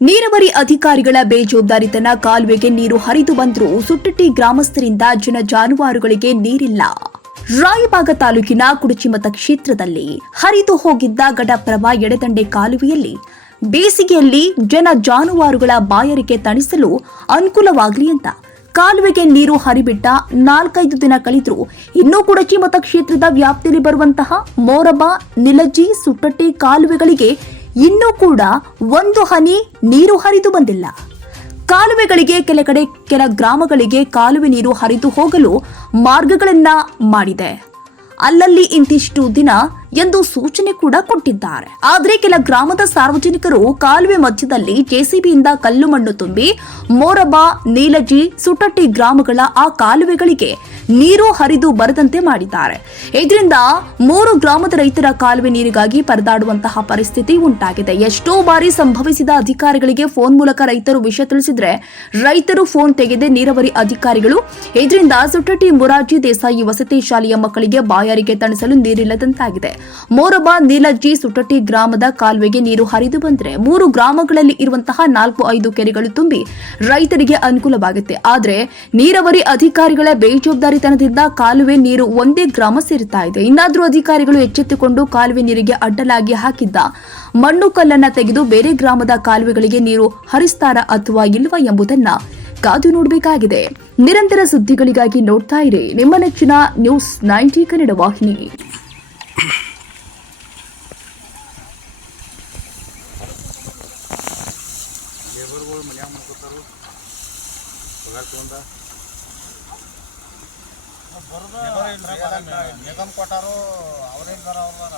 ನೀರಾವರಿ ಅಧಿಕಾರಿಗಳ ಬೇಜವಾಬ್ದಾರಿತನ ಕಾಲುವೆಗೆ ನೀರು ಹರಿದು ಬಂದರೂ ಸುಟ್ಟಟ್ಟಿ ಗ್ರಾಮಸ್ಥರಿಂದ ಜನ ಜಾನುವಾರುಗಳಿಗೆ ನೀರಿಲ್ಲ. ರಾಯಬಾಗ ತಾಲೂಕಿನ ಕುಡಚಿಮತ ಕ್ಷೇತ್ರದಲ್ಲಿ ಹರಿದು ಹೋಗಿದ್ದ ಗಡಪ್ರಭ ಎಡೆದಂಡೆ ಕಾಲುವೆಯಲ್ಲಿ ಬೇಸಿಗೆಯಲ್ಲಿ ಜನ ಜಾನುವಾರುಗಳ ಬಾಯರಿಕೆ ತಣಿಸಲು ಅನುಕೂಲವಾಗಲಿ ಅಂತ ಕಾಲುವೆಗೆ ನೀರು ಹರಿಬಿಟ್ಟ ನಾಲ್ಕೈದು ದಿನ ಕಳೆದರೂ ಇನ್ನೂ ಕುಡಚಿಮತ ಕ್ಷೇತ್ರದ ವ್ಯಾಪ್ತಿಯಲ್ಲಿ ಬರುವಂತಹ ಮೋರಬ, ನಿಲಜಿ, ಸುಟ್ಟಟ್ಟಿ ಕಾಲುವೆಗಳಿಗೆ ಇನ್ನೂ ಕೂಡ ಒಂದು ಹನಿ ನೀರು ಹರಿದು ಬಂದಿಲ್ಲ. ಕಾಲುವೆಗಳಿಗೆ ಕೆಲ ಕಡೆ ಕೆಲ ಗ್ರಾಮಗಳಿಗೆ ಕಾಲುವೆ ನೀರು ಹರಿದು ಹೋಗಲು ಮಾರ್ಗಗಳನ್ನ ಮಾಡಿದೆ. ಅಲ್ಲಲ್ಲಿ ಇಂತಿಷ್ಟು ದಿನ ಎಂದು ಸೂಚನೆ ಕೂಡ ಕೊಟ್ಟಿದ್ದಾರೆ. ಆದರೆ ಕೆಲ ಗ್ರಾಮದ ಸಾರ್ವಜನಿಕರು ಕಾಲುವೆ ಮಧ್ಯದಲ್ಲಿ ಜೆಸಿಬಿಯಿಂದ ಕಲ್ಲು ಮಣ್ಣು ತುಂಬಿ ಮೋರಬ ನೀಲಜಿ ಸುಟಟ್ಟಿ ಗ್ರಾಮಗಳ ಆ ಕಾಲುವೆಗಳಿಗೆ ನೀರು ಹರಿದು ಬರದಂತೆ ಮಾಡಿದ್ದಾರೆ. ಇದರಿಂದ ಮೂರು ಗ್ರಾಮದ ರೈತರ ಕಾಲುವೆ ನೀರಿಗಾಗಿ ಪರದಾಡುವಂತಹ ಪರಿಸ್ಥಿತಿ ಉಂಟಾಗಿದೆ. ಎಷ್ಟೋ ಬಾರಿ ಸಂಭವಿಸಿದ ಅಧಿಕಾರಿಗಳಿಗೆ ಫೋನ್ ಮೂಲಕ ರೈತರು ವಿಷಯ ತಿಳಿಸಿದ್ರೆ ರೈತರು ಫೋನ್ ತೆಗೆದೆ ನೀರಾವರಿ ಅಧಿಕಾರಿಗಳು, ಇದರಿಂದ ಸುಟಟ್ಟಿ ಮುರಾರ್ಜಿ ದೇಸಾಯಿ ವಸತಿ ಶಾಲೆಯ ಮಕ್ಕಳಿಗೆ ಬಾಯಾರಿಗೆ ತಣಿಸಲು ನೀರಿಲ್ಲದಂತಾಗಿದೆ. ಮೋರಬ ನೀಲಜ್ಜಿ ಸುಟಟಿ ಗ್ರಾಮದ ಕಾಲುವೆಗೆ ನೀರು ಹರಿದು ಬಂದ್ರೆ ಮೂರು ಗ್ರಾಮಗಳಲ್ಲಿ ಇರುವಂತಹ ನಾಲ್ಕು ಐದು ಕೆರೆಗಳು ತುಂಬಿ ರೈತರಿಗೆ ಅನುಕೂಲವಾಗುತ್ತೆ. ಆದರೆ ನೀರಾವರಿ ಅಧಿಕಾರಿಗಳ ಬೇಜವಾಬ್ದಾರಿತನದಿಂದ ಕಾಲುವೆ ನೀರು ಒಂದೇ ಗ್ರಾಮ ಸೇರುತ್ತಾ ಇದೆ. ಇನ್ನಾದರೂ ಅಧಿಕಾರಿಗಳು ಎಚ್ಚೆತ್ತುಕೊಂಡು ಕಾಲುವೆ ನೀರಿಗೆ ಅಡ್ಡಲಾಗಿ ಹಾಕಿದ್ದ ಮಣ್ಣು ಕಲ್ಲನ್ನ ತೆಗೆದು ಬೇರೆ ಗ್ರಾಮದ ಕಾಲುವೆಗಳಿಗೆ ನೀರು ಹರಿಸ್ತಾರ ಅಥವಾ ಇಲ್ವಾ ಎಂಬುದನ್ನ ಕಾದು ನೋಡಬೇಕಾಗಿದೆ. ನಿರಂತರ ಸುದ್ದಿಗಳಿಗಾಗಿ ನೋಡ್ತಾ ಇರಿ. ನಿಮ್ಮ ನೆಚ್ಚಿನ ನ್ಯೂಸ್ ನೈಂಟಿ ಕನ್ನಡ ವಾಹಿನಿ. ಲೇಬರ್ಗಳು ಮನ್ಯಾಗ ಮಾಡ್ಕೋತಾರು. ಪಗಾರ ತಗೊಂಡ. ನಿಗಮ್ ಕೊಟ್ಟಾರು ಅವ್ರೇನ್ ಬರೋ ಅವ್ರ